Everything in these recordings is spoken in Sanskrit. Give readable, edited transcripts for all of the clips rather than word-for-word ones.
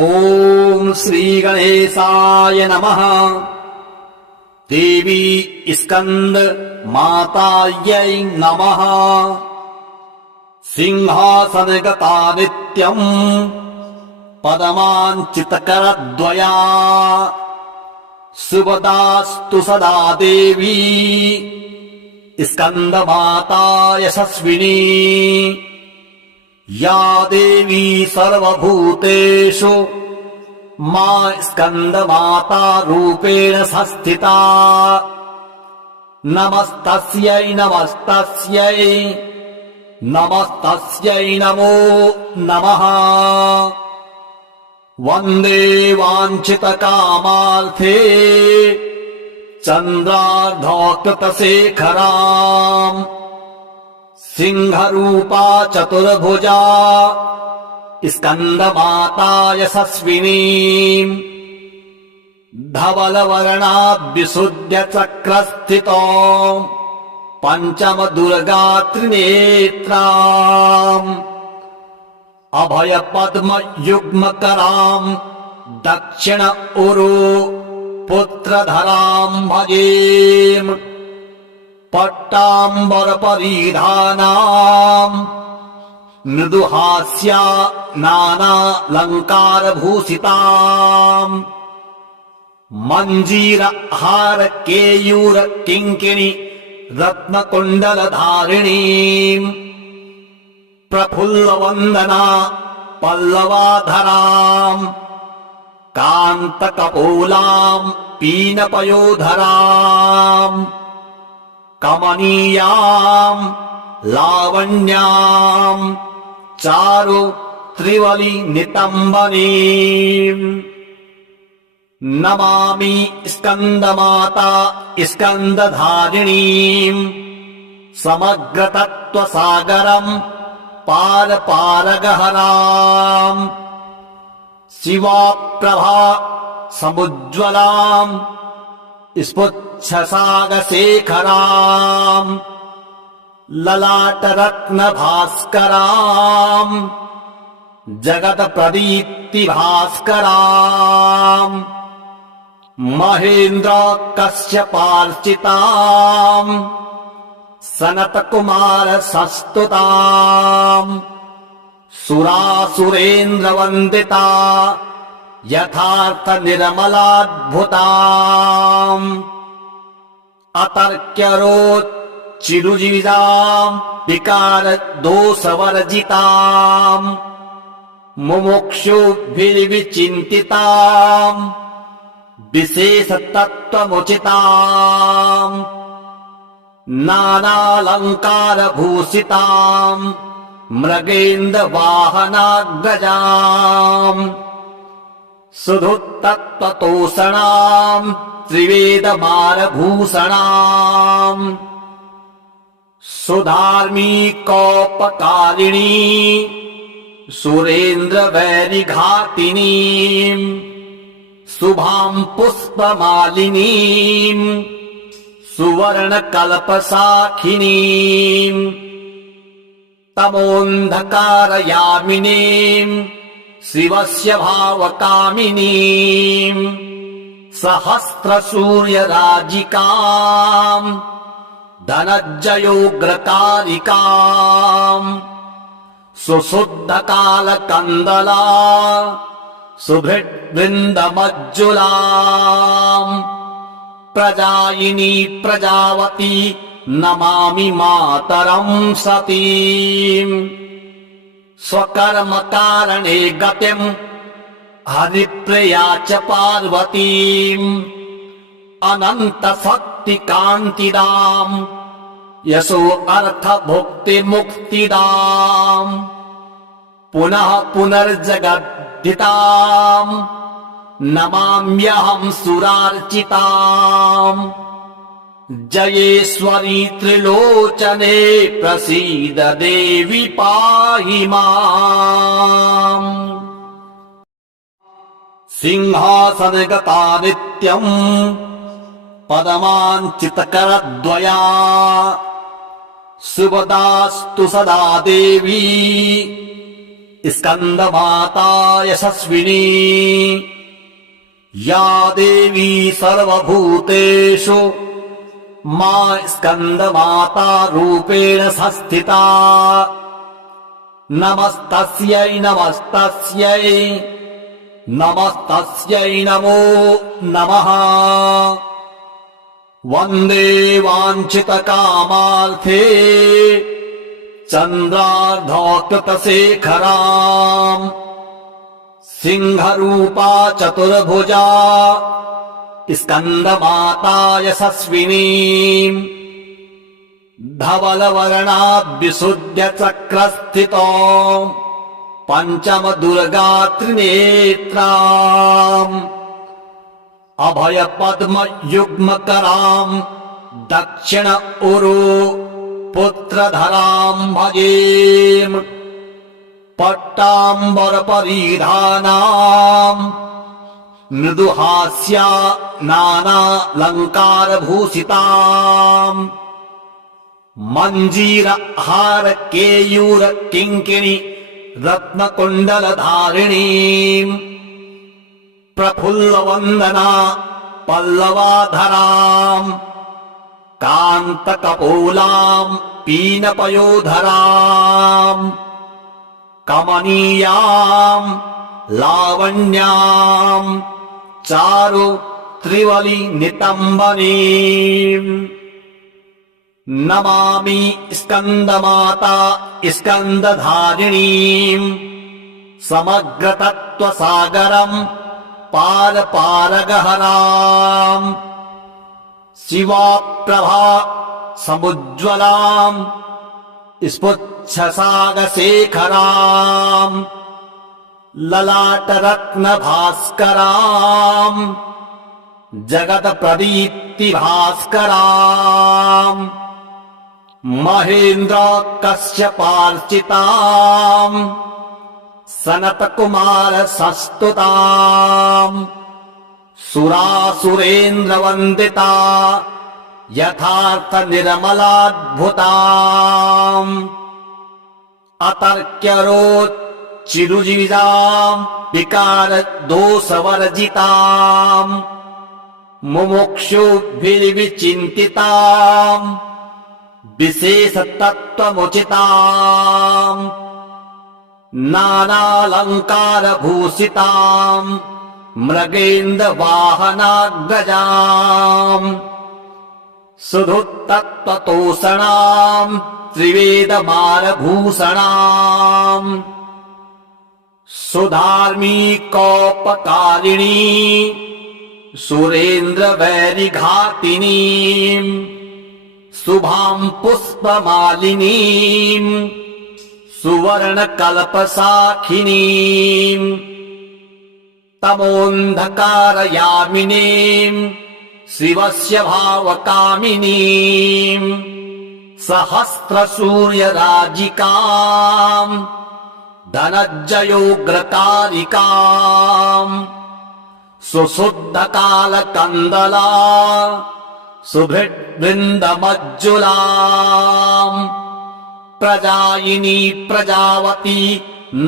ॐ श्रीगणेशाय नमः। देवी स्कंद मातायै नमः। सिंहासनगता नित्यम् पदमाञ्चितकरद्वया शुभदास्तु सदा देवी स्कंदमाता यशस्विनी। या देवी सर्वभूतेषु मा स्कंदमाता रूपेण संस्थिता। नमस्तस्यै नमस्तस्यै नमस्तस्यै नमो नमः। वन्दे वाञ्छितकामार्थे चन्द्रार्धकृतशेखराम्। सिंहरूपा चतुर्भुजा स्कंदमाता यशस्विनी। धवलवर्णाद्विशुद्धचक्रस्थितो पंचमदुर्गा त्रिनेत्राम्। अभयपद्मयुग्मकराम् दक्षिण उरु पुत्रधराम् भजेम्। पट्टाम्बरपरिधानाम् मृदुहास्या नानालङ्कारभूषिताम्। मञ्जीरहार केयूर किङ्किणी रत्नकुण्डलधारिणीम्। प्रफुल्लवन्दना पल्लवाधराम् कान्तकपोलाम् पीनपयोधराम्। कमनीयाम् लावण्याम् चारु त्रिवली नितम्बनीम्। नमामि स्कंदमाता स्कंदधारिणीम्। समग्रतत्त्वसागरम् पारपारगहराम्। शिवाप्रभा समुज्ज्वलाम् स्फुच्छसागशेखराम्। ललाटरत्नभास्कराम् जगत्प्रदीप्तिभास्कराम्। महेन्द्र कश्यपार्चिताम् सनतकुमार संस्तुताम्। सुरासुरेन्द्रवन्दिता यथार्थ निर्मलाद्भुताम्। अतर्क्यरोच्चिरुजिजाम् विकार दोषवर्जिताम्। मुमुक्षुभिर्विचिन्तिताम् विशेषतत्त्वमुचिताम्। नानालङ्कारभूषिताम् मृगेन्द्रवाहनाग्रजाम्। सुधुतत्त्वतोषणाम् त्रिवेदमारभूषणाम्। सुधार्मिकोपकारिणी सुरेन्द्रवैरिघातिनीम्। शुभाम् पुष्पमालिनीम् सुवर्णकल्पशाखिनीम्। तमोऽन्धकारयामिनीम् शिवस्य भावकामिनीम्। सहस्रसूर्यराजिकाम् धनञ्जयोग्रकारिकाम्। सुशुद्धकालकन्दला सुभृद्वृन्दमज्जुलाम्। प्रजायिनी प्रजावती नमामि मातरम् सतीम्। स्वकर्मकारणे गतिम् हरिप्रिया च पार्वतीम्। अनन्तशक्तिकान्तिदाम् यशो अर्थभुक्तिमुक्तिदाम्। पुनः पुनर्जगद्धिताम् नमाम्यहम् सुरार्चिताम्। जयेश्वरी त्रिलोचने प्रसीद देवी पाहि माम्। सिंहासनगता नित्यम् पदमाञ्चितकरद्वया शुभदास्तु सदा देवी स्कन्दमाता यशस्विनी या देवी सर्वभूतेषु मा स्कन्दमाता रूपेण संस्थिता नमस्तस्यै नमस्तस्यै नमस्तस्यै नमो नमः वन्दे वाञ्छितकामार्थे चन्द्रार्धकृतशेखराम् सिंहरूपा चतुर्भुजा स्कन्दमाता यशस्विनीम् धवलवर्णाद्विशुद्धचक्रस्थितो पञ्चमदुर्गा त्रिनेत्राम् अभयपद्मयुग्मकराम् दक्षिण उरु पुत्रधराम् भजेम पट्टाम्बरपरिधानाम् मृदुहास्या नानालङ्कारभूषिताम् मञ्जीरहार केयूर किङ्किणी रत्नकुण्डलधारिणीम् प्रफुल्लवन्दना पल्लवाधराम् कान्तकपोलाम् पीनपयोधराम् कमनीयाम् लावण्याम् चारु त्रिवली नितम्बनीम् नमामि स्कन्दमाता स्कन्दधारिणीम् समग्रतत्त्वसागरम् पारपारगहराम् शिवाप्रभा समुज्ज्वलाम् स्फुच्छसागशेखराम् ललाटरत्नभास्कराम् जगत्प्रदीप्तिभास्कराम् महेन्द्र कश्यपार्चिताम् सनतकुमार संस्तुताम् सुरासुरेन्द्रवन्दिता यथार्थ निर्मलाद्भुताम् अतर्क्यरोच्चिरुजिजाम् विकार दोषवर्जिताम् मुमुक्षुभिर्विचिन्तिताम् विशेषतत्त्वमुचिताम् नानालङ्कारभूषिताम् मृगेन्द्रवाहनाग्रजाम् सुधुतत्त्वतोषणाम् त्रिवेदमारभूषणाम् सुधार्मिकोपकारिणी सुरेन्द्रवैरिघातिनीम् शुभाम् पुष्पमालिनीम् सुवर्णकल्पसाखिनीम् तमोऽन्धकारयामिनीम् शिवस्य भावकामिनीम् सहस्रसूर्यराजिकाम् धनञ्जयोग्रकारिकाम् सुशुद्धकालकन्दला सुभृद्वृन्दमज्जुलाम् प्रजायिनी प्रजावती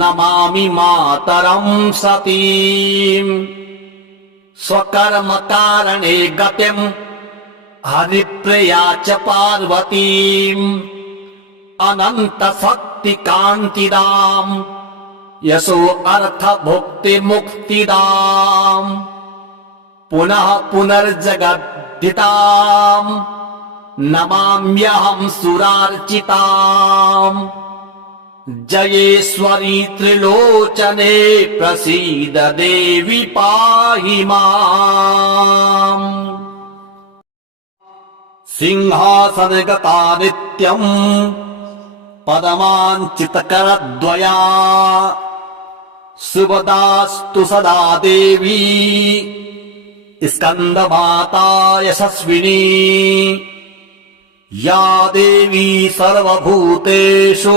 नमामि मातरम् सतीम् स्वकर्मकारणे गतिम् हरिप्रिया च पार्वतीम् अनन्तशक्तिकान्तिदाम् यशो अर्थभुक्तिमुक्तिदाम् पुनः पुनर्जगद्धिताम् नमाम्यहम् सुरार्चिताम् जयेश्वरी त्रिलोचने प्रसीद देवि पाहि माम् सिंहासनगता नित्यम् पदमाञ्चितकरद्वया सुभदास्तु सदा देवी स्कन्दमाता यशस्विनी या देवी सर्वभूतेषु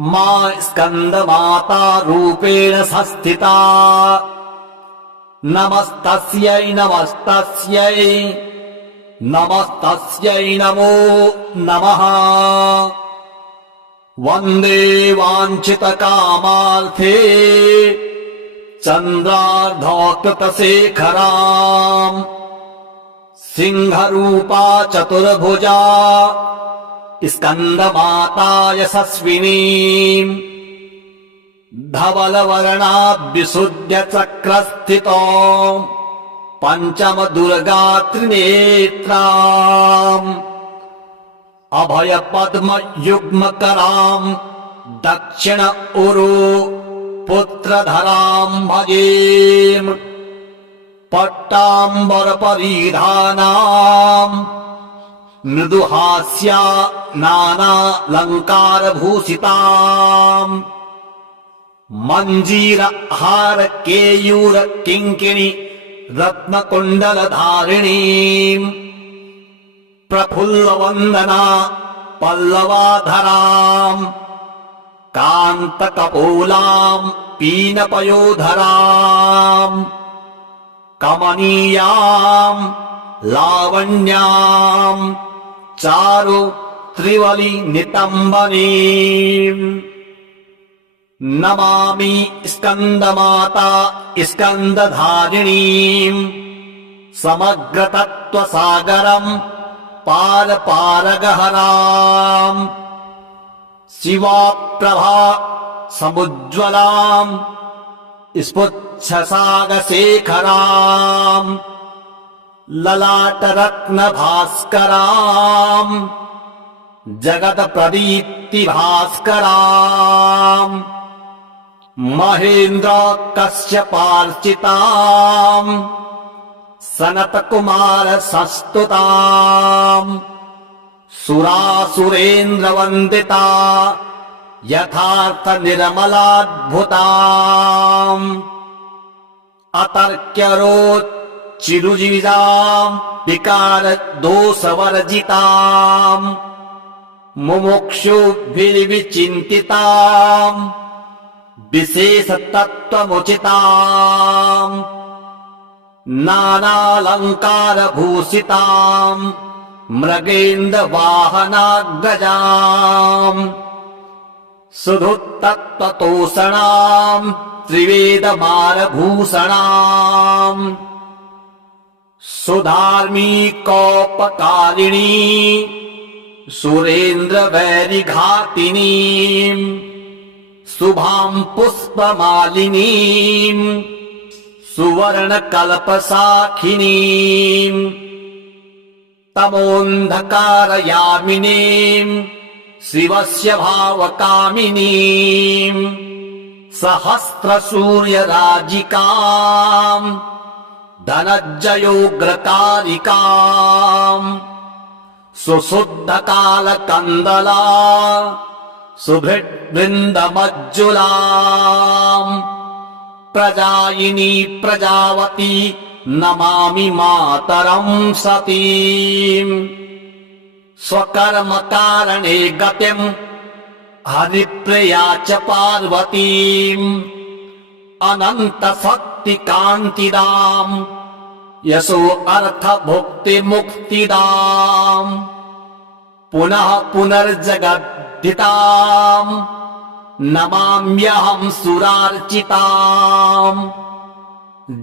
मा स्कन्दमाता रूपेण संस्थिता नमस्तस्यै नमस्तस्यै नमस्तस्यै नमो नमः वन्दे वाञ्छितकामार्थे चन्द्रार्धकृतशेखराम् सिंहरूपा चतुर्भुजा स्कन्दमाता यशस्विनीम् धवलवर्णाद्विशुद्धचक्रस्थितो पञ्चमदुर्गा त्रिनेत्राम् अभयपद्मयुग्मकराम् दक्षिण उरु पुत्रधराम् भजेम् पट्टाम्बरपरिधानाम् मृदुहास्या नानालङ्कारभूषिताम् मञ्जीरहार केयूर किङ्किणी रत्नकुण्डलधारिणीम् प्रफुल्लवन्दना पल्लवाधराम् कान्तकपोलाम् पीनपयोधराम् कमनीयाम् लावण्याम् चारु त्रिवली नितम्बनीम् नमामि स्कन्दमाता स्कन्दधारिणीम् समग्रतत्त्वसागरम् पारपारगहराम् शिवाप्रभा समुज्ज्वलाम् स्फुच्छसागशेखराम् ललाटरत्नभास्कराम् जगत्प्रदीप्तिभास्कराम् महेन्द्र कश्यपार्चिताम् सनतकुमार संस्तुताम् सुरासुरेन्द्रवन्दिता यथार्थ निर्मलाद्भुताम् अतर्क्यरोच्चिरुजिजाम् विकार दोषवर्जिताम् मुमुक्षुभिर्विचिन्तिताम् विशेषतत्त्वमुचिताम् नानालङ्कारभूषिताम् मृगेन्द्रवाहनाग्रजाम् सुधुतत्त्वतोषणाम् त्रिवेदमारभूषणाम् सुधार्मिकोपकारिणी सुरेन्द्रवैरिघातिनीम् शुभाम् पुष्पमालिनीम् सुवर्णकल्पसाखिनीम् तमोऽन्धकारयामिनीम् शिवस्य भावकामिनीम् सहस्रसूर्यराजिकाम् धनञ्जयोग्रकारिकाम् सुशुद्धकालकन्दला सुभृद्वृन्दमज्जुलाम् प्रजायिनी प्रजावती नमामि मातरम् सतीम् स्वकर्मकारणे गतिम् हरिप्रिया च पार्वतीम् अनन्तशक्तिकान्तिदाम् यशो अर्थभुक्तिमुक्तिदाम् पुनः पुनर्जगद्धिताम् नमाम्यहम् सुरार्चिताम्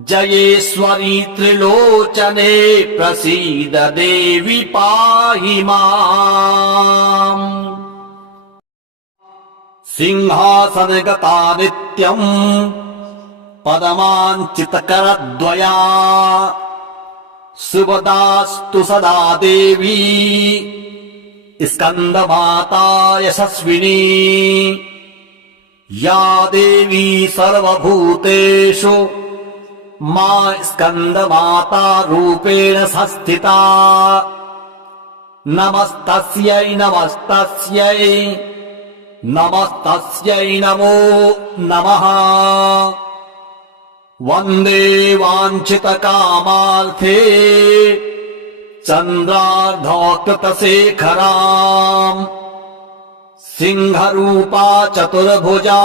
जयेश्वरी त्रिलोचने प्रसीद देवी पाहि माम् सिंहासनगता नित्यम् पदमाञ्चितकरद्वया शुभदास्तु सदा देवी स्कन्दमाता यशस्विनी या देवी सर्वभूतेषु मा स्कन्दमाता रूपेण संस्थिता नमस्तस्यै नमस्तस्यै नमस्तस्यै नमो नमः वन्दे वाञ्छितकामार्थे चन्द्रार्धकृतशेखराम् सिंहरूपा चतुर्भुजा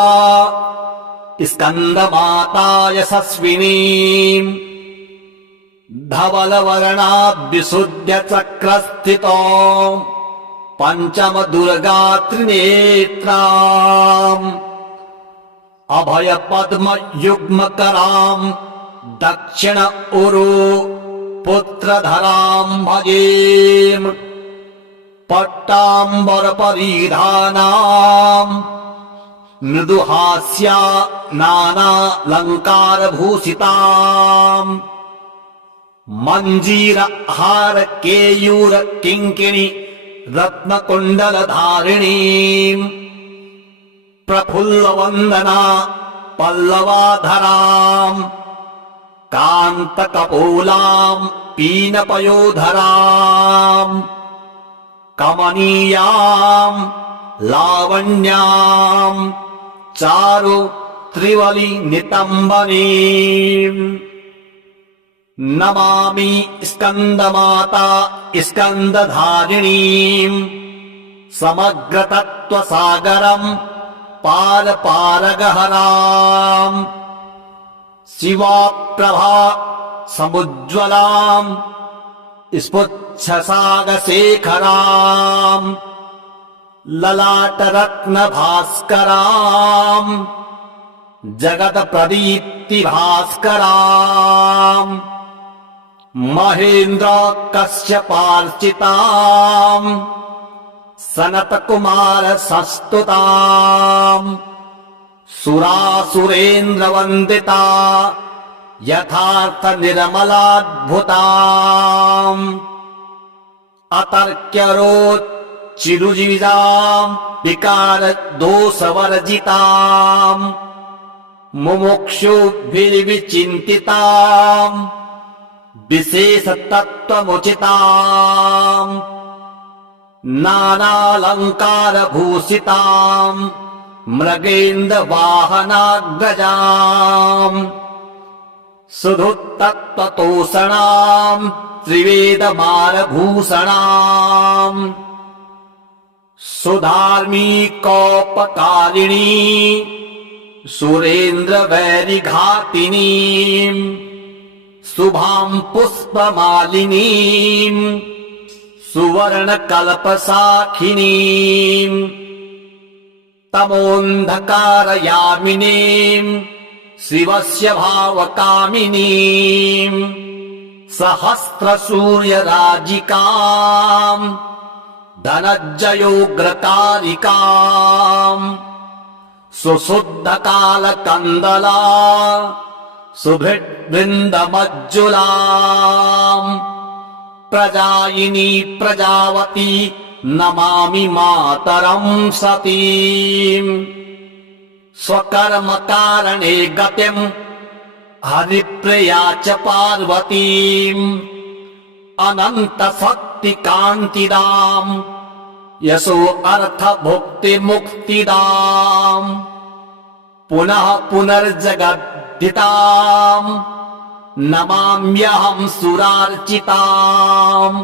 स्कन्दमाता यशस्विनीम् धवलवर्णाद्विशुद्धचक्रस्थितो पञ्चम दुर्गा त्रिनेत्राम् अभय पद्म युग्मकराम् दक्षिण उरु पुत्रधराम् भजेम पट्टाम्बर परिधानाम् मृदुहास्या नानालङ्कारभूषिताम् मञ्जीर हार केयूर किङ्किणी रत्नकुण्डलधारिणीम् प्रफुल्लवन्दना पल्लवाधराम् कान्तकपोलाम् पीनपयोधराम् कमनीयाम् लावण्याम् चारु त्रिवली नितम्बनीम् नमामि स्कन्दमाता स्कन्दधारिणीम् समग्रतत्त्वसागरम् पारपारगहराम् शिवाप्रभा समुज्ज्वलाम् स्फुच्छसागशेखराम् ललाटरत्नभास्कराम् जगत्प्रदीप्तिभास्कराम् महेन्द्र कश्यपार्चिताम् सनतकुमार संस्तुताम् सुरासुरेन्द्रवन्दिता यथार्थ निर्मलाद्भुताम् अतर्क्यरोच्चिरुजिजाम् विकार दोषवर्जिताम् मुमुक्षुभिर्विचिन्तिताम् विशेषतत्त्वमुचिताम् नानालङ्कारभूषिताम् मृगेन्द्रवाहनाग्रजाम् सुधुतत्त्वतोषणाम् त्रिवेदमालभूषणाम् सुधार्मिकोपकारिणी सुरेन्द्रवैरिघातिनीम् शुभाम् पुष्पमालिनीम् सुवर्णकल्पसाखिनीम् तमोऽन्धकारयामिनीम् शिवस्य भावकामिनीम् सहस्रसूर्यराजिकाम् धनञ्जयोग्रकारिकाम् सुशुद्धकालकन्दला सुभृद्वृन्दमज्जुलाम् प्रजायिनी प्रजावती नमामि मातरम् सतीम् स्वकर्मकारणे गतिम् हरिप्रिया च पार्वतीम् अनन्तशक्तिकान्तिदाम् यशो अर्थभुक्तिमुक्तिदाम् पुनः पुनर्जगद्धिताम् नमाम्यहम् सुरार्चिताम्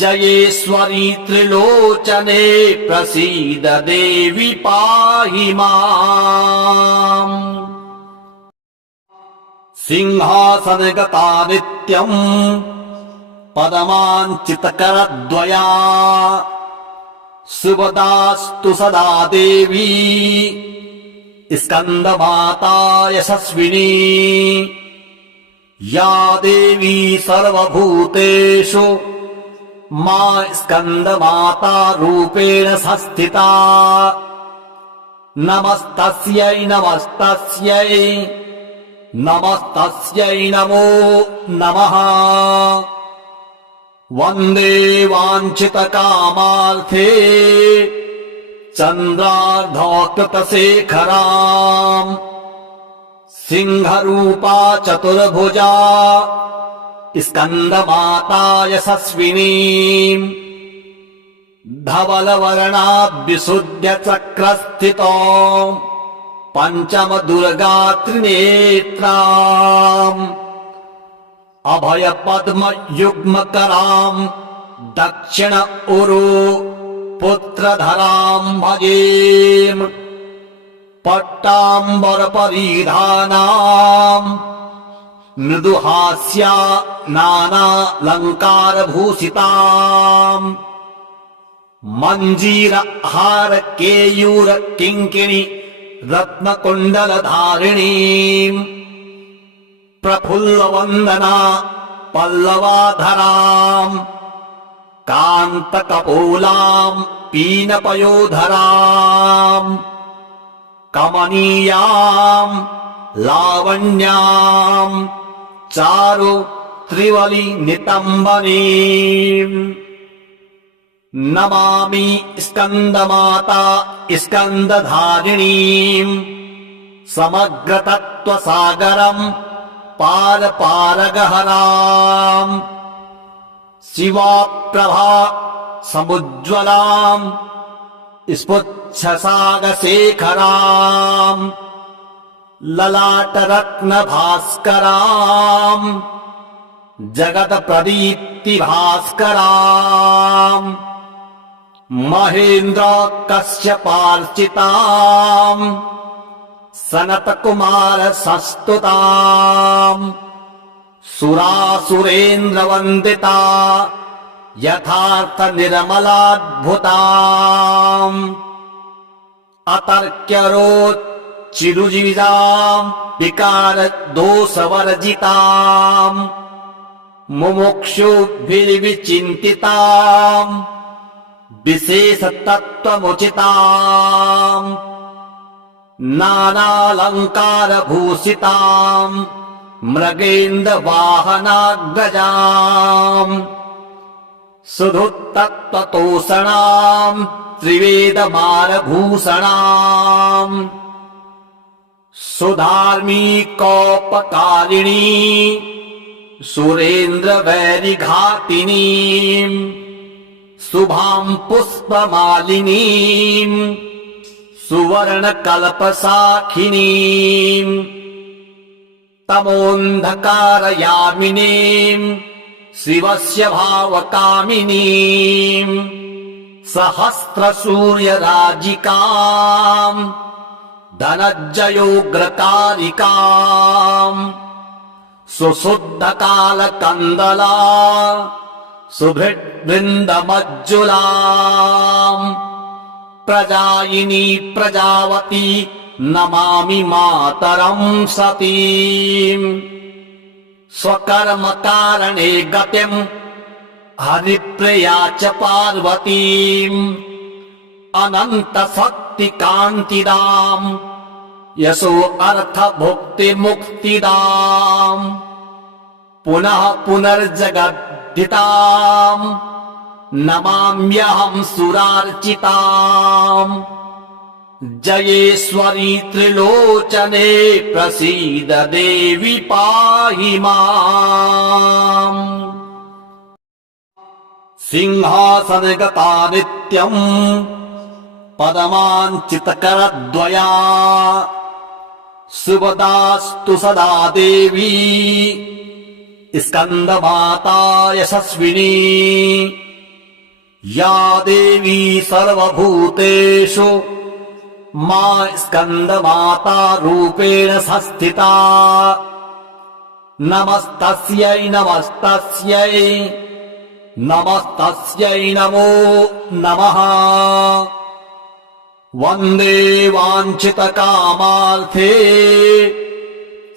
जयेश्वरी त्रिलोचने प्रसीद देवि पाहि माम् सिंहासनगता नित्यम् पदमाञ्चितकरद्वया शुभदास्तु सदा देवी स्कन्दमाता यशस्विनी या देवी सर्वभूतेषु मा स्कन्दमाता रूपेण संस्थिता नमस्तस्यै नमस्तस्यै नमस्तस्यै नमो नमः वन्दे वाञ्छितकामार्थे चन्द्रार्धकृतशेखराम् सिंहरूपा चतुर्भुजा स्कन्दमाता यशस्विनीम् धवलवर्णाद्विशुद्धचक्रस्थितो पञ्चम दुर्गा त्रिनेत्राम् अभय पद्म युग्मकराम् दक्षिण उरु पुत्रधराम् भजेम पट्टाम्बर परिधानाम् मृदुहास्या नानालङ्कारभूषिताम् मंजीर हार केयूर किंकिणी रत्नकुंडल धारिणी प्रफुल्ल वंदना पल्लवाधराम कांत कपोलाम पीनपयोधराम कमनीयाम लावण्याम चारु त्रिवली नितंबनीम नमामि स्कंदमाता स्कंदधारिणीं समग्र तत्व सागरं पार पारगहरां शिवा प्रभा समुज्ज्वलां स्फुच्छसागशेखरां ललाटरत्न भास्करां जगत प्रदीप्ति भास्करां महेन्द्र कश्यपार्चितां सनत कुमार संस्तुतां सुरासुरेन्द्र वंदिता यथार्थ निर्मलाद्भुतां अतर्क्यरोच्चिरुजिजां विकार दोषवर्जितां मुमुक्षुभिर्विचिन्तितां विशेष तत्त्वमुचितां नानालंकार भूषितां मृगेन्द्र वाहनाग्रजां सुधुतत्त्वतोषणां त्रिवेदमारभूषणां सुधार्मिकोपकारिणी सुरेन्द्र वैरिघातिनीं शुभां पुष्पमालिनीं सुवर्ण कल्पसाखिनीं तमोन्धकारयामिनीं शिवस्य भावकामिनीं सहस्रसूर्यराजिकां धनज्जयोग्रकारिकां सुशुद्धकालकन्दला सुभृद्वृन्दमज्जुलां प्रजायिनी प्रजावती नमामि मातरं सतीं स्वकर्मकारणे गतिं हरिप्रिया च पार्वतीं अनन्तशक्तिकान्तिदां यशो अर्थभुक्तिमुक्तिदां पुनः पुनर्जगद्धितां नमाम्यहं सुरार्चितां जयेश्वरी त्रिलोचने प्रसीद देवी पाहि माम् सिंहासनगता नित्यं पदमाञ्चितकरद्वया शुभदास्तु सदा देवी स्कन्दमाता यशस्विनी या देवी सर्वभूतेषु मा स्कन्दमाता रूपेण संस्थिता नमस्तस्यै नमस्तस्यै नमस्तस्यै नमो नमः वन्दे वाञ्छितकामार्थे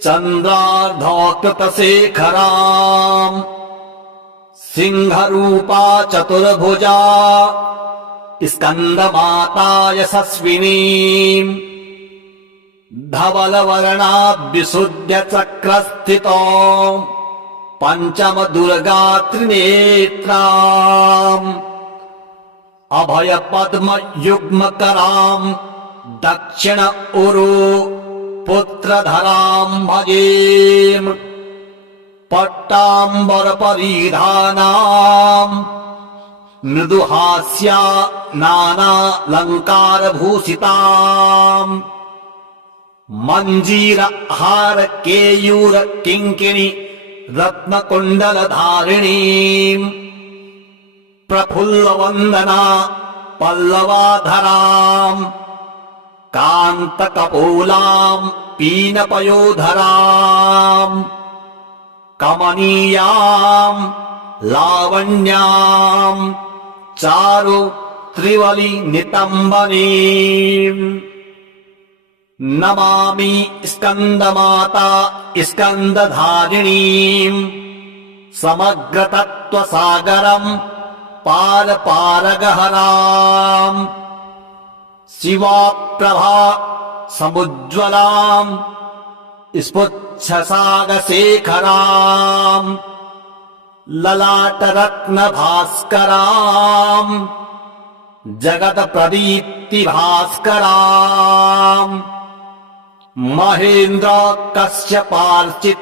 चन्द्रार्धकृतशेखराम् सिंहरूपा चतुर्भुजा स्कन्दमाता यशस्विनीं धवलवर्णाभ्युसुध्यचक्रस्थितो पञ्चमदुर्गा त्रिनेत्राम् अभयपद्मयुग्मकरां दक्षिण उरु पुत्रधरां भजेम पट्टाम्बरपरिधानां मृदुहास्या नानालङ्कारभूषितां मञ्जीरहार केयूर किङ्किणी रत्नकुण्डलधारिणीं प्रफुल्ल वंदना पल्लवाधरां कांत कपोलां पीनपयोधरां कमनीयां लावण्यां चारु त्रिवली नितम्बनीम् नमामि स्कन्दमाता स्कन्दधारिणीम् समग्रतत्त्वसागरम् पारपारगहराम् शिवाप्रभा समुज्ज्वलाम् स्फुच्छसागशेखराम् ललाटरत्नभास्कराम् जगत्प्रदीप्तिभास्कराम् महेन्द्र कश्यपार्चिताम्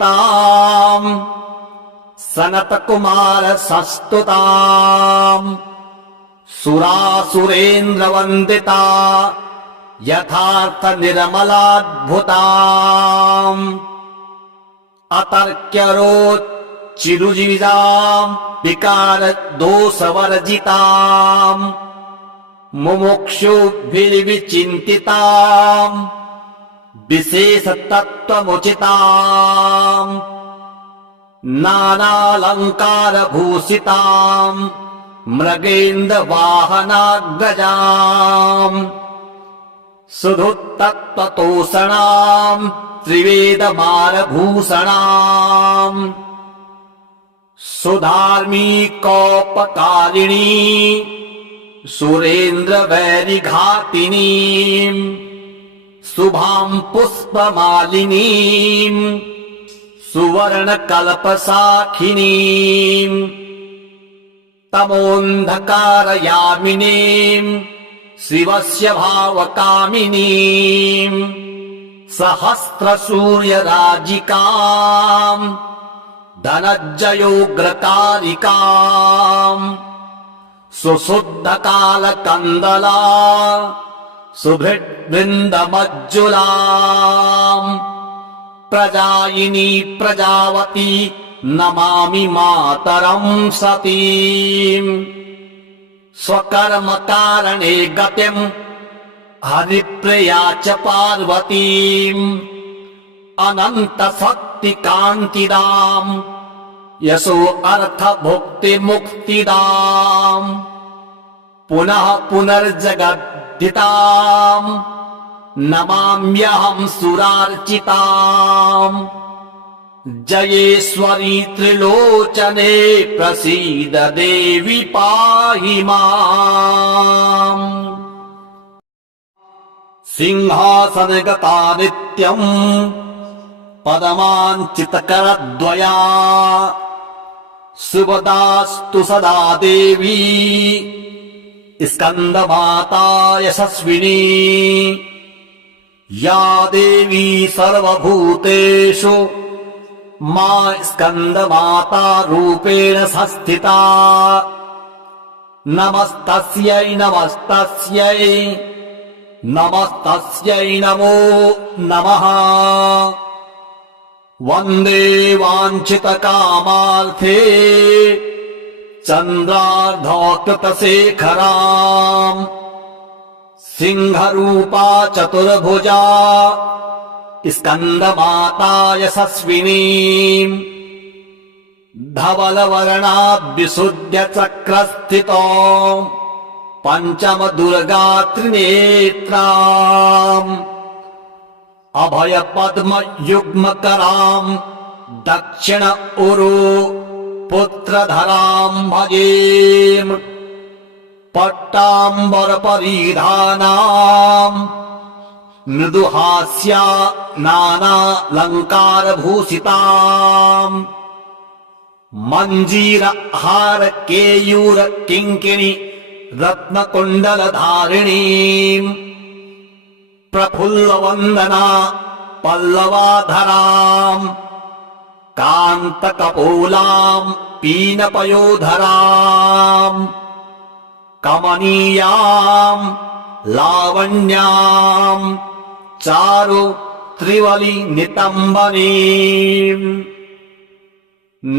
सनतकुमार संस्तुताम् सुरासुरेन्द्रवन्दिता यथार्थ निर्मलाद्भुताम् अतर्क्यरोच्चिरुजिजाम् विकार दोषवर्जिताम् मुमुक्षुभिर्विचिन्तिताम् विशेषतत्त्वमुचिताम् नानालङ्कारभूषिताम् मृगेन्द्रवाहनाग्रजाम् सुधुत्तत्त्वतोषणाम् त्रिवेदमारभूषणाम् सुधार्मिकोपकारिणी सुरेन्द्रवैरिघातिनीम् शुभाम् पुष्पमालिनीम् सुवर्णकल्पसाखिनीम् तमोऽन्धकारयामिनीम् शिवस्य भावकामिनीम् सहस्रसूर्यराजिकाम् धनञ्जयोग्रकारिकाम् सुशुद्धकालकन्दला सुभृद्वृन्दमज्जुलाम् प्रजायिनी प्रजावती नमामि मातरम् सतीम् स्वकर्मकारणे गतिम् हरिप्रिया च पार्वतीम् अनन्तशक्तिकान्तिदाम् यशो अर्थभुक्तिमुक्तिदाम् पुनः पुनर्जगद्धिताम् नमाम्यहम् सुरार्चिताम् जयेश्वरी त्रिलोचने प्रसीद देवि पाहि माम् सिंहासनगता नित्यम् पदमाञ्चितकरद्वया शुभदास्तु सदा देवी स्कन्दमाता यशस्विनी या देवी सर्वभूतेषु मा स्कन्दमाता रूपेण संस्थिता नमस्तस्यै नमस्तस्यै नमस्तस्यै नमो नमः वन्दे वाञ्छितकामार्थे चन्द्रार्धकृतशेखराम् सिंहरूपा चतुर्भुजा स्कन्दमाता यशस्विनी धवलवर्णाद्विशुद्धचक्रस्थितो पञ्चमदुर्गा त्रिनेत्राम् अभयपद्मयुग्मकराम् दक्षिण उरु पुत्रधराम् भजेम् पट्टाम्बरपरिधानाम् मृदुहास्या नानालङ्कारभूषिताम् मञ्जीरहार केयूर किङ्किणी रत्नकुण्डलधारिणीम् प्रफुल्लवन्दना पल्लवाधराम् कान्तकपोलाम् पीनपयोधराम् कमनीयाम् लावण्याम् चारु त्रिवली नितम्बनीम्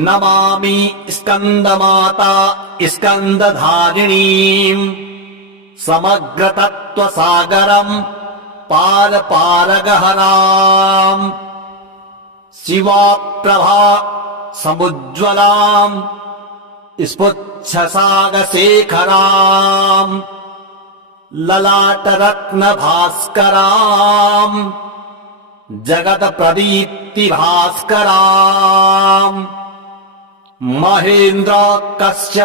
नमामि स्कन्दमाता स्कन्दधारिणीम् समग्रतत्त्वसागरम् पारपारगहराम् शिवाप्रभा समुज्ज्वलाम् स्फुच्छसागशेखराम् ललाटरत्नभास्कराम् जगत्प्रदीप्तिभास्कराम् महेन्द्र कश्यपार्चिताम्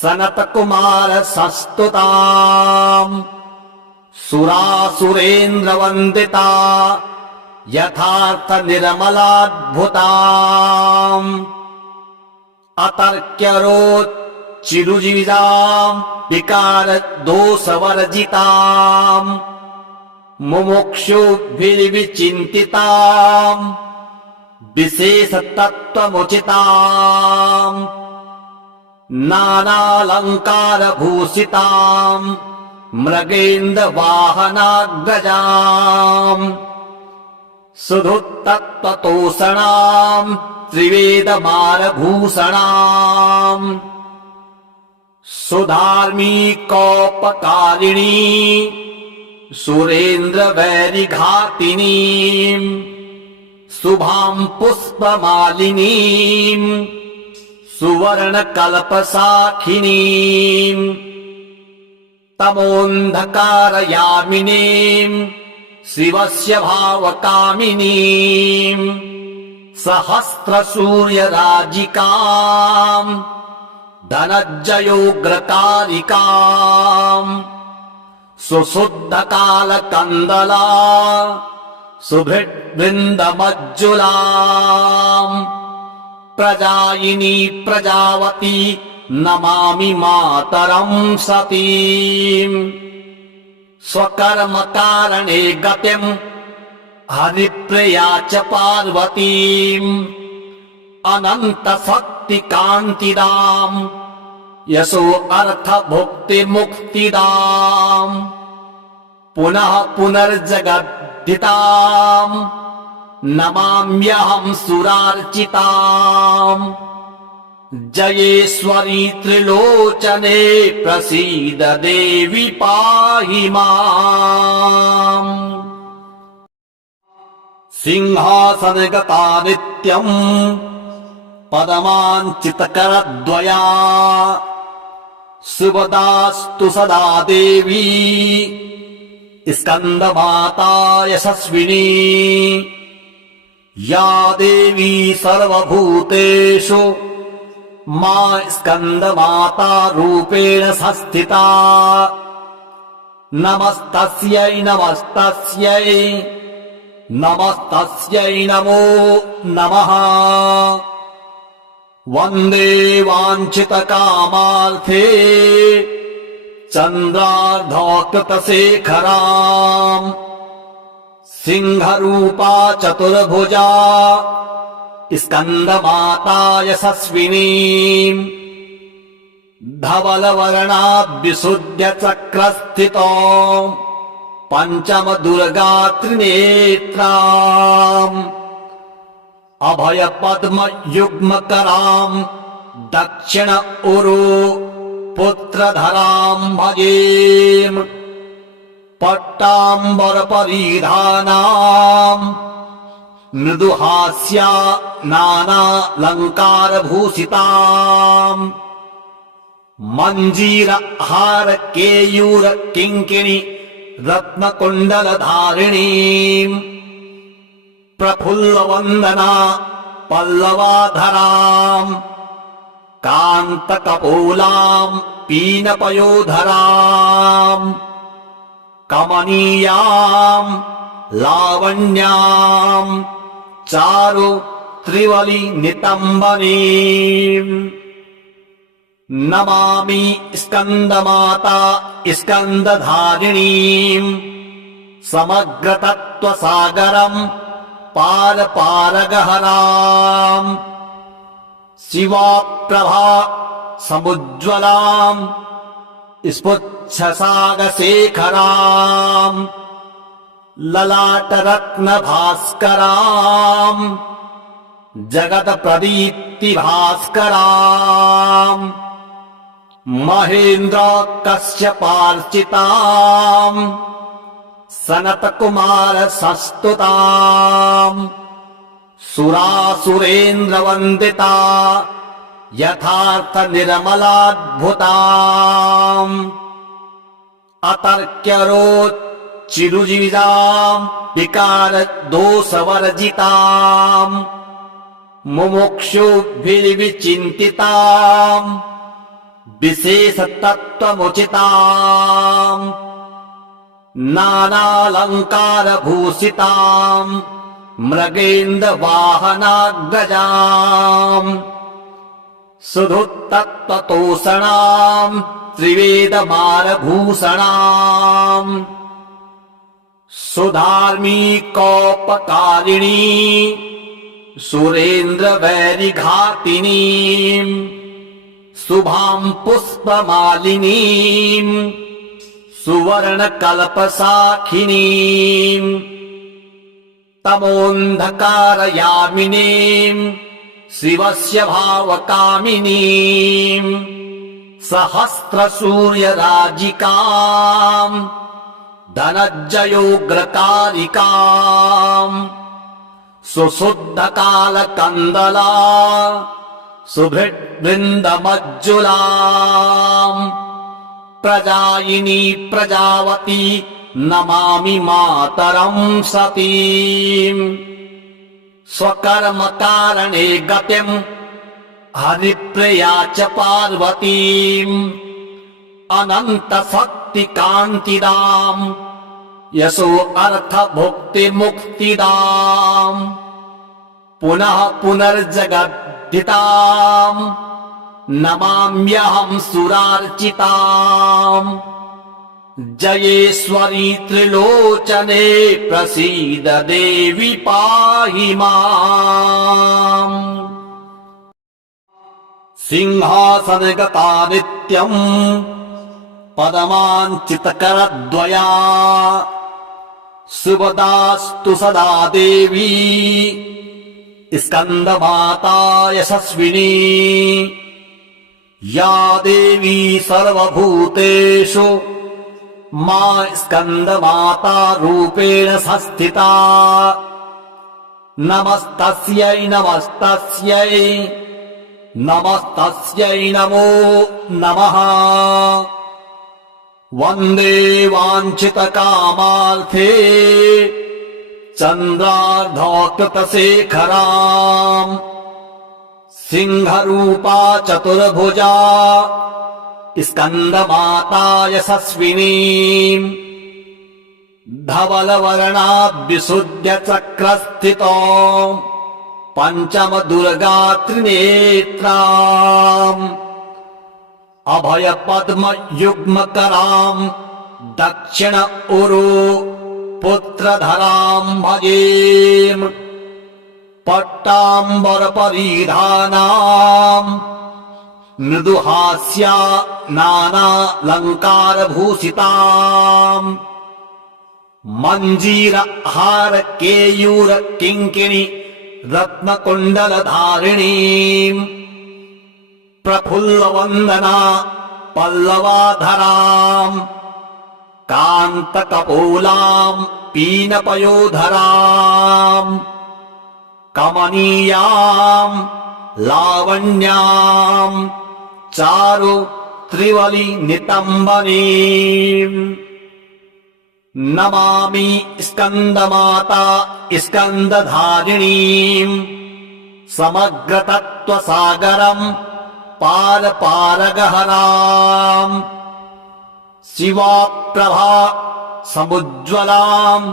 सनतकुमार संस्तुताम् सुरासुरेन्द्रवन्दिता यथार्थ निर्मलाद्भुताम् अतर्क्यरोच्चिरुजिजाम् विकार दोषवर्जिताम् मुमुक्षुभिर्विचिन्तिताम् विशेषतत्त्वमुचिताम् नानालङ्कारभूषिताम् मृगेन्द्रवाहनाग्रजाम् सुधुतत्त्वतोषणाम् त्रिवेदमालभूषणाम् सुधार्मिकोपकारिणी सुरेन्द्रवैरिघातिनीम् शुभाम् पुष्पमालिनीम् सुवर्णकल्पसाखिनीम् तमोऽन्धकारयामिनीम् शिवस्य भावकामिनीम् सहस्रसूर्यराजिकाम् धनञ्जयोग्रकारिकाम् सुशुद्धकालकन्दला सुभृद्वृन्दमज्जुलाम् प्रजायिनी प्रजावती नमामि मातरं सतीम् स्वकर्मकारणे गतिम् हरिप्रिया च पार्वतीम् अनन्तशक्तिकान्तिदाम् यशो अर्थभुक्तिमुक्तिदाम् पुनः पुनर्जगद्धिताम् नमाम्यहं सुरार्चिताम् जयेश्वरी त्रिलोचने प्रसीद देवी पाहि माम् सिंहासनगता नित्यम् पदमाञ्चितकरद्वया शुभदास्तु सदा देवी स्कन्दमाता यशस्विनी या देवी सर्वभूतेषु मा स्कन्दमाता रूपेण संस्थिता नमस्तस्यै नमस्तस्यै नमस्तस्यै नमो नमः वन्दे वाञ्छितकामार्थे चन्द्रार्धकृतशेखराम् सिंहरूपा चतुर्भुजा स्कन्दमाता यशस्विनीम् धवलवर्णाद्विशुद्धचक्रस्थितो पञ्चमदुर्गा त्रिनेत्राम् अभयपद्मयुग्मकराम् दक्षिण उरु पुत्रधराम् भजेम् पट्टाम्बरपरिधानाम् मृदुहास्या नानालङ्कारभूषिताम् मञ्जीरहारकेयूरकिङ्किणी रत्नकुण्डलधारिणीम् प्रफुल्लवन्दना पल्लवाधराम् कान्तकपोलाम् पीनपयोधराम् कमनीयाम् लावण्याम् चारु त्रिवली नितम्बनीम् नमामि स्कन्दमाता स्कन्दधारिणीम् समग्रतत्त्वसागरम् पारपारगहराम् शिवाप्रभा समुज्ज्वलाम् स्फुच्छसागशेखराम् ललाटरत्नभास्कराम् जगत्प्रदीप्तिभास्कराम् महेन्द्र कश्यपार्चिताम् सनतकुमार संस्तुताम् सुरासुरेन्द्रवन्दिता यथार्थ निर्मलाद्भुताम् अतर्क्यरोच्चिरुजीविताम् विकार दोषवर्जिताम् मुमुक्षुभिर्विचिन्तिताम् विशेषतत्त्वमुचिताम् नानालङ्कारभूषिताम् मृगेन्द्रवाहनाग्रजाम् सुधुतत्त्वतोषणाम् त्रिवेदमारभूषणाम् सुधार्मिकोपकारिणी सुरेन्द्रवैरिघातिनीम् शुभाम् पुष्पमालिनीम् सुवर्णकल्पसाखिनीम् तमोऽन्धकारयामिनीम् शिवस्य भावकामिनीम् सहस्रसूर्यराजिकाम् धनञ्जयोग्रकारिकाम् सुशुद्धकालकन्दला सुभृद्वृन्दमज्जुलाम् प्रजायिनी प्रजावती नमामि मातरम् सतीम् स्वकर्मकारणे गतिम् हरिप्रिया च पार्वतीम् अनन्तशक्तिकान्तिदाम् यशो अर्थभुक्तिमुक्तिदाम् पुनः पुनर्जगद्धिताम् नमाम्यहम् सुरार्चिताम् जयेश्वरी त्रिलोचने प्रसीद देवी पाहि माम् सिंहासनगता नित्यम् पदमाञ्चितकरद्वया शुभदास्तु सदा देवी स्कन्दमाता यशस्विनी या देवी सर्वभूतेषु मा स्कन्दमाता रूपेण संस्थिता नमस्तस्यै नमस्तस्यै नमस्तस्यै नमो नमः वन्दे वाञ्छितकामार्थे चन्द्रार्धकृतशेखराम् सिंहरूपा चतुर्भुजा स्कन्दमाता यशस्विनीम् धवलवर्णाद्विशुद्धचक्रस्थितो पञ्चमदुर्गा त्रिनेत्राम् अभयपद्मयुग्मकराम् दक्षिण उरु पुत्रधराम् भजेम् पट्टाम्बरपरिधानाम् मृदुहास्या नानालङ्कारभूषिताम् मञ्जीरहार केयूर किङ्किणी रत्नकुण्डलधारिणीम् प्रफुल्लवन्दना पल्लवाधराम् कान्तकपोलाम् पीनपयोधराम् कमनीयाम् लावण्याम् चारु त्रिवली नितम्बनीम् नमामि स्कन्दमाता स्कन्दधारिणीम् समग्रतत्त्वसागरम् पारपारगहराम् शिवाप्रभा समुज्ज्वलाम्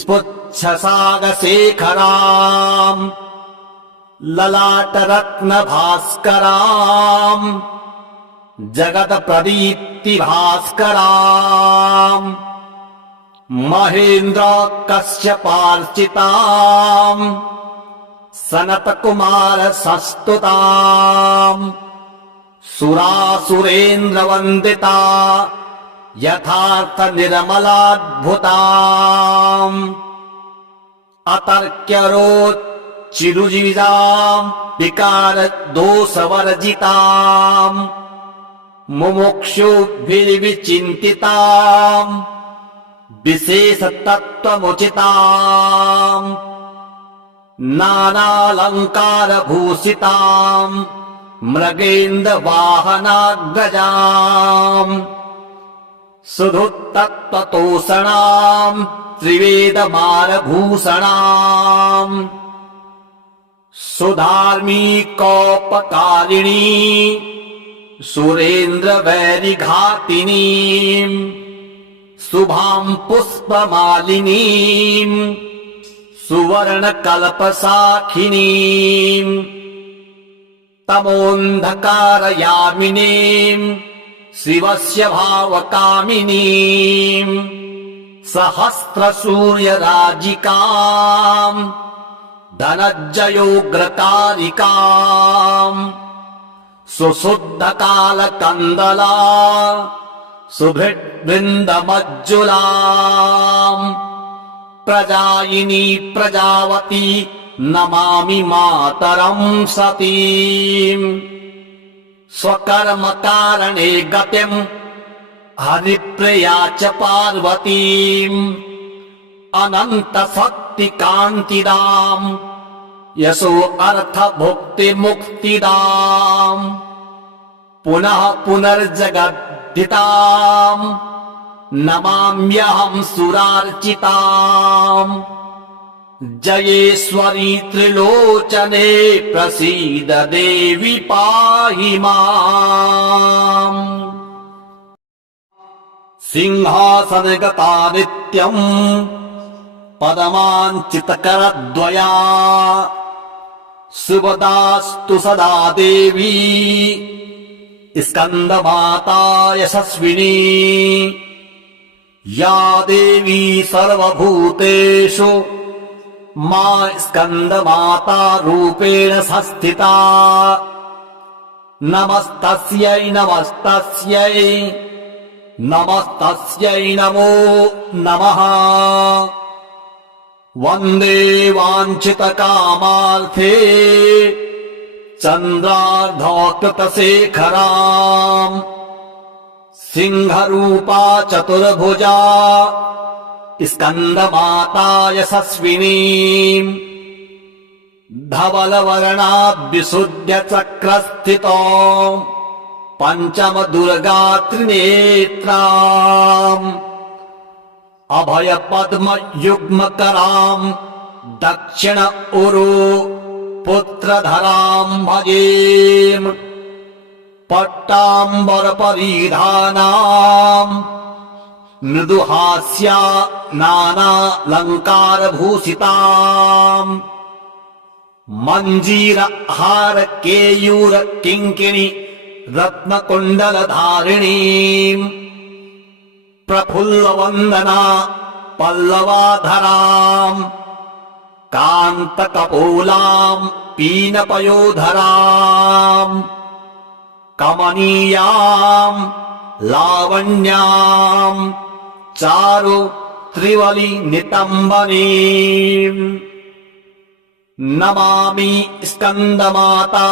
स्फुच्छसागशेखराम् ललाटरत्नभास्कराम् जगत्प्रदीप्तिभास्कराम् महेन्द्र कश्यपार्चिताम् सनतकुमार संस्तुताम् सुरासुरेन्द्रवन्दिता यथार्थ निर्मलाद्भुताम् अतर्क्यरोच्चिरुजीविताम् विकार दोषवर्जिताम् मुमुक्षुभिर्विचिन्तिताम् विशेषतत्त्वमुचिताम् नानालङ्कारभूषिताम् मृगेन्द्रवाहनाग्रजाम् सुधुत्तत्त्वतोषणाम् त्रिवेदमारभूषणाम् सुधार्मिकोपकारिणी सुरेन्द्रवैरिघातिनीम् शुभाम् पुष्पमालिनीम् सुवर्णकल्पसाखिनीम् तमोऽन्धकारयामिनीम् शिवस्य भावकामिनीम् सहस्रसूर्यराजिकाम् धनञ्जयोग्रकारिकाम् सुशुद्धकालकन्दला सुभृद्वृन्दमज्जुलाम् प्रजायिनी प्रजावती नमामि मातरम् सतीम् स्वकर्मकारणे गतिम् हरिप्रिया च पार्वतीम् अनन्तशक्तिकान्तिदाम् यशो अर्थभुक्तिमुक्तिदाम् पुनः पुनर्जगद्धिताम् नमाम्यहम् सुरार्चिताम् जयेश्वरी त्रिलोचने प्रसीद देवी पाहि माम् सिंहासनगता नित्यम् पदमाञ्चितकरद्वया शुभदास्तु सदा देवी स्कन्दमाता यशस्विनी या देवी सर्वभूतेषु मा स्कन्दमाता रूपेण संस्थिता नमस्तस्यै नमस्तस्यै नमस्तस्यै नमो नमः वन्दे वाञ्छितकामार्थे चन्द्रार्धकृतशेखराम् सिंहरूपा चतुर्भुजा स्कन्दमाता यशस्विनीम् धवलवर्णाभ्युसुध्यचक्रस्थितो पञ्चमदुर्गा त्रिनेत्राम् अभयपद्मयुग्मकराम् दक्षिण उरु पुत्रधराम् भजेम् पट्टाम्बरपरिधानाम् मृदुहास्या नानालङ्कारभूषिताम् मञ्जीरहारकेयूरकिङ्किणी रत्नकुण्डलधारिणीम् प्रफुल्लवन्दना पल्लवाधराम् कान्तकपोलाम् पीनपयोधराम् कमनीयाम् लावण्याम् चारु त्रिवली नितम्बनीम् नमामि स्कन्दमाता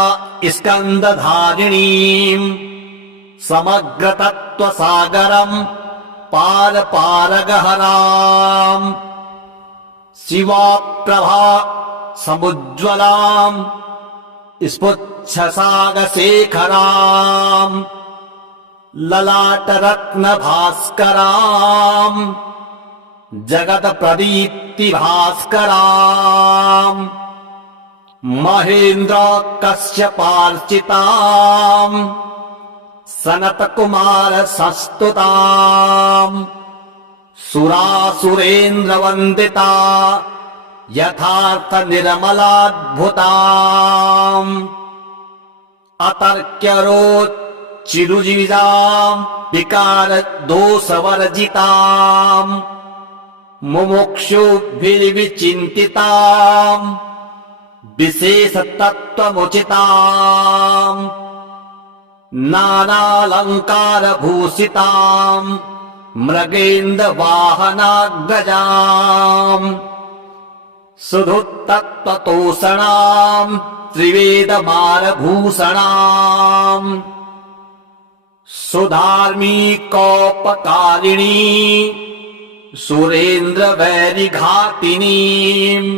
स्कन्दधारिणीम् समग्रतत्त्वसागरम् पारपारगहराम् शिवाप्रभा समुज्ज्वलाम् स्फुच्छसागशेखराम् ललाटरत्नभास्कराम् जगत्प्रदीप्तिभास्कराम् महेन्द्र कश्यपार्चिताम् सनतकुमार संस्तुताम् सुरासुरेन्द्रवन्दिता यथार्थ निर्मलाद्भुताम् अतर्क्यरोच्चिरुजिजाम् विकार दोषवर्जिताम् मुमुक्षुभिर्विचिन्तिताम् विशेषतत्त्वमुचिताम् नानालङ्कारभूषिताम् मृगेन्द्रवाहनाग्रजाम् सुधुत्तत्त्वतोषणाम् त्रिवेदमारभूषणाम् सुधार्मिकोपकारिणी सुरेन्द्रवैरिघातिनीम्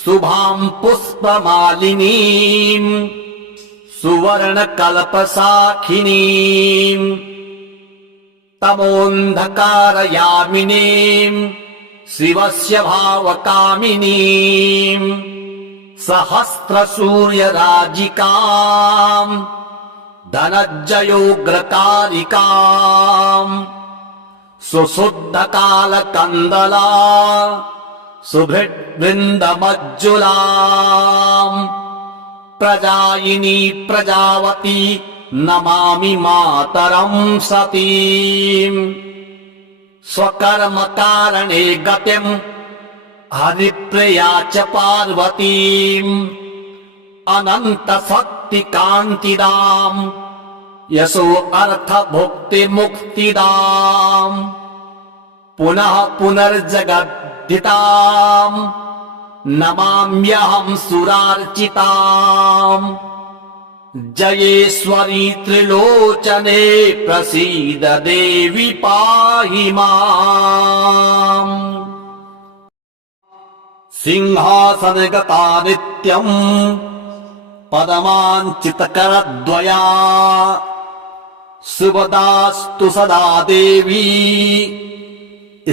शुभाम् पुष्पमालिनीम् सुवर्णकल्पसाखिनीम् तमोऽन्धकारयामिनीम् शिवस्य भावकामिनीम् सहस्रसूर्यराजिकाम् धनञ्जयोग्रकारिकाम् सुशुद्धकालकन्दला सुभृद्वृन्दमज्जुलाम् प्रजायिनी प्रजावती नमामि मातरं सतीम् स्वकर्मकारणे गतिम् हरिप्रिया च पार्वतीम् अनन्तशक्तिकान्तिदाम् यशो अर्थभुक्तिमुक्तिदाम् पुनः पुनर्जगद्धिताम् नमाम्यहं सुरार्चिताम् जयेश्वरी त्रिलोचने प्रसीद देवी पाहि माम् सिंहासनगता नित्यम् पदमाञ्चितकरद्वया शुभदास्तु सदा देवी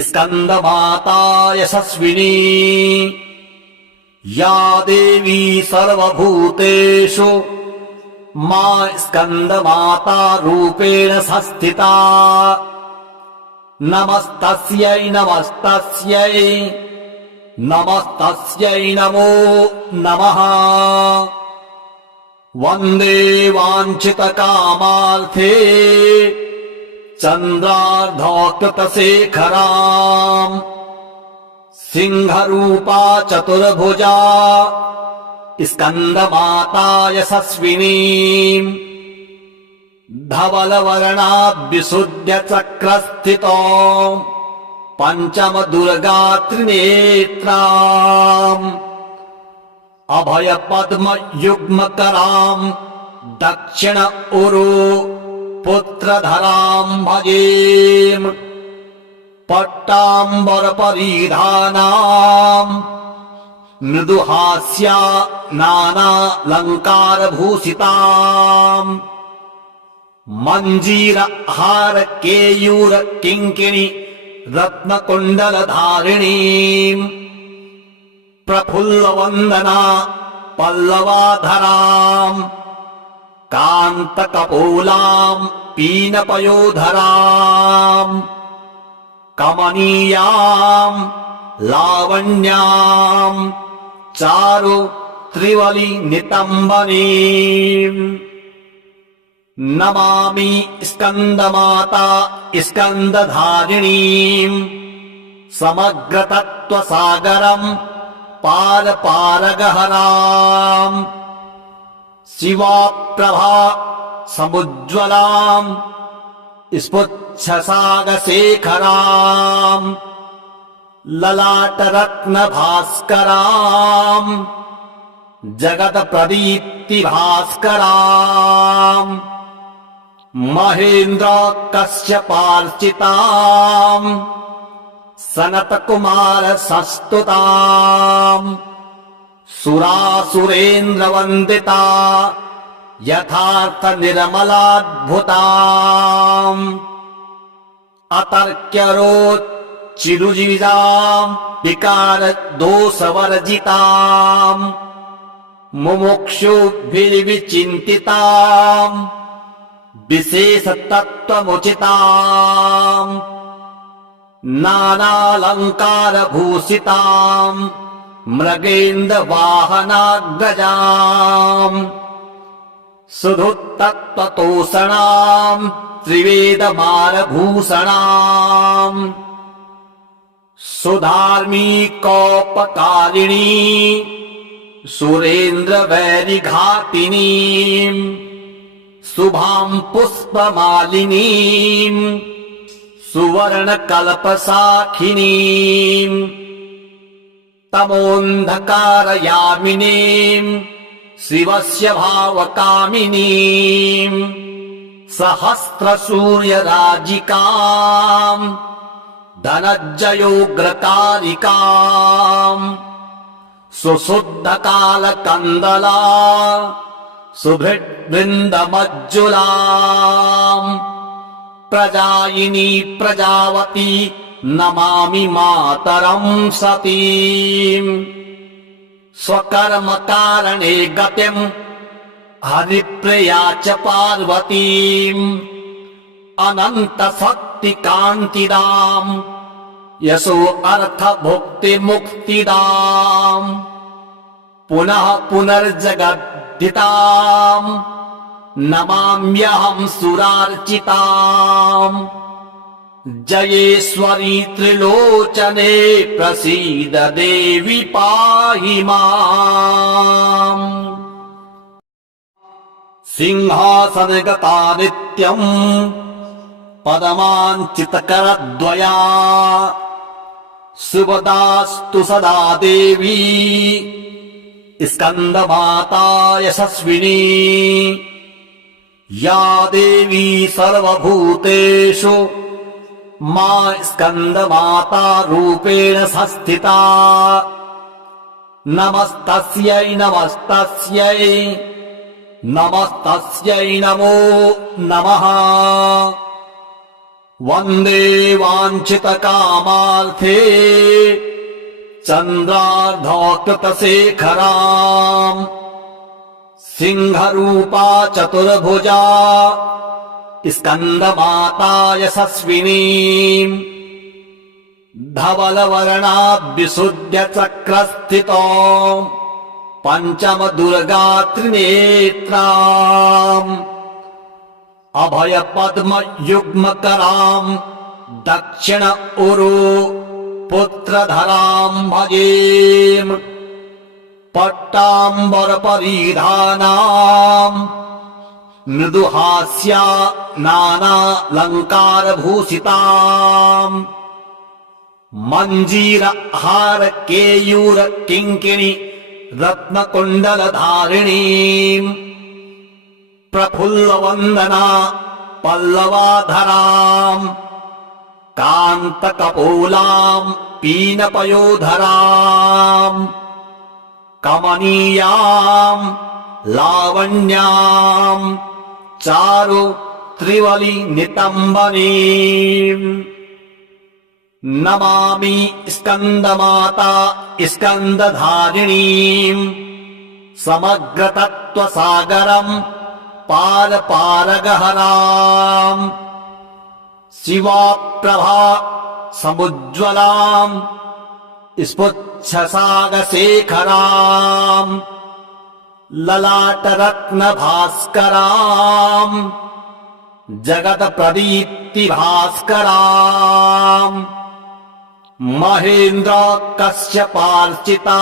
स्कन्दमाता यशस्विनी या देवी सर्वभूतेषु मा स्कन्दमाता रूपेण संस्थिता नमस्तस्यै नमस्तस्यै नमस्तस्यै नमो नमः वन्दे वाञ्छितकामार्थे चन्द्रार्धकृतशेखराम् सिंहरूपा चतुर्भुजा स्कन्दमाता यशस्विनी धवलवर्णा विशुद्धचक्रस्थितो पञ्चमदुर्गा त्रिनेत्राम् अभयपद्मयुग्मकराम् दक्षिण उरु पुत्रधराम् भजेम् पट्टाम्बरपरिधानाम् मृदुहास्या नानालङ्कारभूषिताम् मञ्जीरहार केयूर किङ्किणी रत्नकुण्डलधारिणीम् प्रफुल्लवन्दना पल्लवाधराम् कान्तकपोलाम् पीनपयोधराम् कमनीयाम् लावण्याम् चारु त्रिवली नितम्बनीम् नमामि स्कन्दमाता स्कन्दधारिणीम् समग्रतत्त्वसागरम् पारपारगहराम् शिवाप्रभा समुज्ज्वलाम् स्फुच्छसागशेखराम् ललाटरत्नभास्कराम् जगत्प्रदीप्तिभास्कराम् महेन्द्र कश्यपार्चिताम् सनतकुमार संस्तुताम् सुरासुरेन्द्रवन्दिता यथार्थ निर्मलाद्भुताम् अतर्क्यरोच्चिरुजिजाम् विकार दोषवर्जिताम् मुमुक्षुभिर्विचिन्तिताम् विशेषतत्त्वमुचिताम् नानालङ्कारभूषिताम् मृगेन्द्रवाहनाग्रजाम् सुधुतत्त्वतोषणाम् त्रिवेदमालभूषणाम् सुधार्मिकोपकारिणी सुरेन्द्रवैरिघातिनीम् शुभाम् पुष्पमालिनीम् सुवर्णकल्पसाखिनीम् तमोऽन्धकारयामिनीम् शिवस्य भावकामिनीम् सहस्रसूर्यराजिकाम् धनञ्जयोग्रकारिकाम् सुशुद्धकालकन्दला सुभृद्वृन्दमज्जुलाम् प्रजायिनी प्रजावती नमामि मातरं सतीम् स्वकर्म कारणे गतिम् हरिप्रिया च पार्वतीम् अनंत शक्ति कांतिदाम् यशो अर्थ भुक्ति मुक्तिदाम् पुनः पुनर्जगद्धिताम् नमाम्यहं सुरार्चिताम् जयेश्वरी त्रिलोचने प्रसीद देवी पाहि माम् सिंहासनगता नित्यम् पदमाञ्चितकरद्वया शुभदास्तु सदा देवी स्कन्दमाता यशस्विनी या देवी सर्वभूतेषु मा स्कन्दमाता रूपेण संस्थिता नमस्तस्यै नमस्तस्यै नमस्तस्यै नमो नमः वन्दे वाञ्छितकामार्थे चन्द्रार्धकृतशेखराम् सिंहरूपा चतुर्भुजा स्कन्दमाता यशस्विनी धवलवर्णाद्विशुद्धचक्रस्थितो पञ्चमदुर्गा त्रिनेत्राम् अभयपद्मयुग्मकराम् दक्षिण उरु पुत्रधराम् भजेम पट्टाम्बरपरिधानाम् मृदुहास्या नानालङ्कारभूषिताम् मञ्जीरहार केयूर किङ्किणी रत्नकुण्डलधारिणीम् प्रफुल्लवन्दना पल्लवाधराम् कान्तकपोलाम् पीनपयोधराम् कमनीयाम् लावण्याम् चारु त्रिवली नितम्बनीम् नमामि स्कन्दमाता स्कन्दधारिणीम् समग्रतत्त्वसागरम् पारपारगहराम् शिवाप्रभा समुज्ज्वलाम् स्फुच्छसागशेखराम् ललाटरत्नभास्कराम् जगत्प्रदीप्तिभास्कराम् महेन्द्र कश्यपार्चिताम्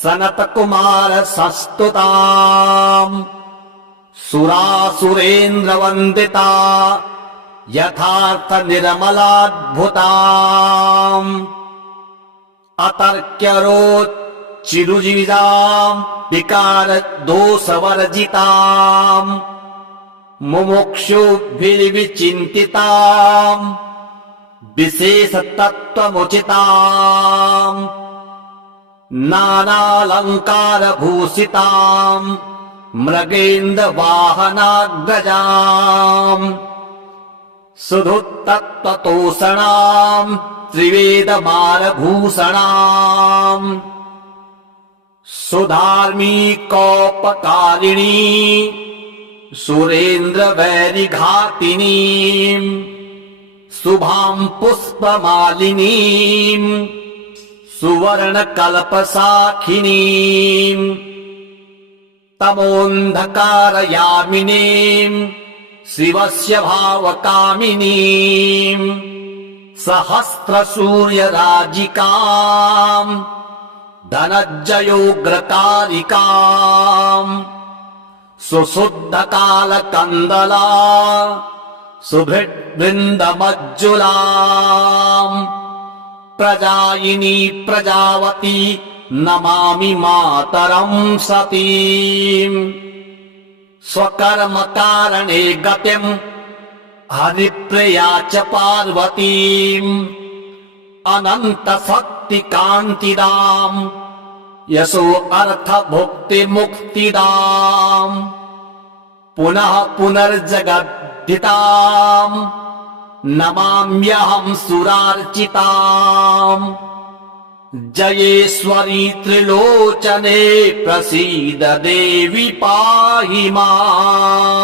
सनतकुमार संस्तुताम् सुरासुरेन्द्रवन्दिता यथार्थ निर्मलाद्भुताम् अतर्क्यरोच्चिरुजिजाम् विकार दोषवर्जिताम् मुमुक्षुभिर्विचिन्तिताम् विशेषतत्त्वमुचिताम् नानालङ्कारभूषिताम् मृगेन्द्रवाहनाग्रजाम् सुधुतत्त्वतोषणाम् त्रिवेदमारभूषणाम् सुधार्मिकोपकारिणी सुरेन्द्रवैरिघातिनीम् शुभाम् पुष्पमालिनीम् सुवर्णकल्पसाखिनीम् तमोऽन्धकारयामिनीम् शिवस्य भावकामिनीम् सहस्रसूर्यराजिकाम् धनञ्जयोग्रकारिकाम् सुशुद्धकालकन्दला सुभृद्वृन्दमज्जुलाम् प्रजायिनी प्रजावती नमामि मातरं सतीम् स्वकर्म कारणे गतिम् हरिप्रिया च पार्वतीम् अनंत शक्ति कांतिदाम् यशो अर्थ भुक्ति मुक्तिदाम् पुनः पुनर्जगद्धिताम् नमाम्यहं सुरार्चिताम् जयेश्वरी त्रिलोचने प्रसीद देवी पाहि माम्।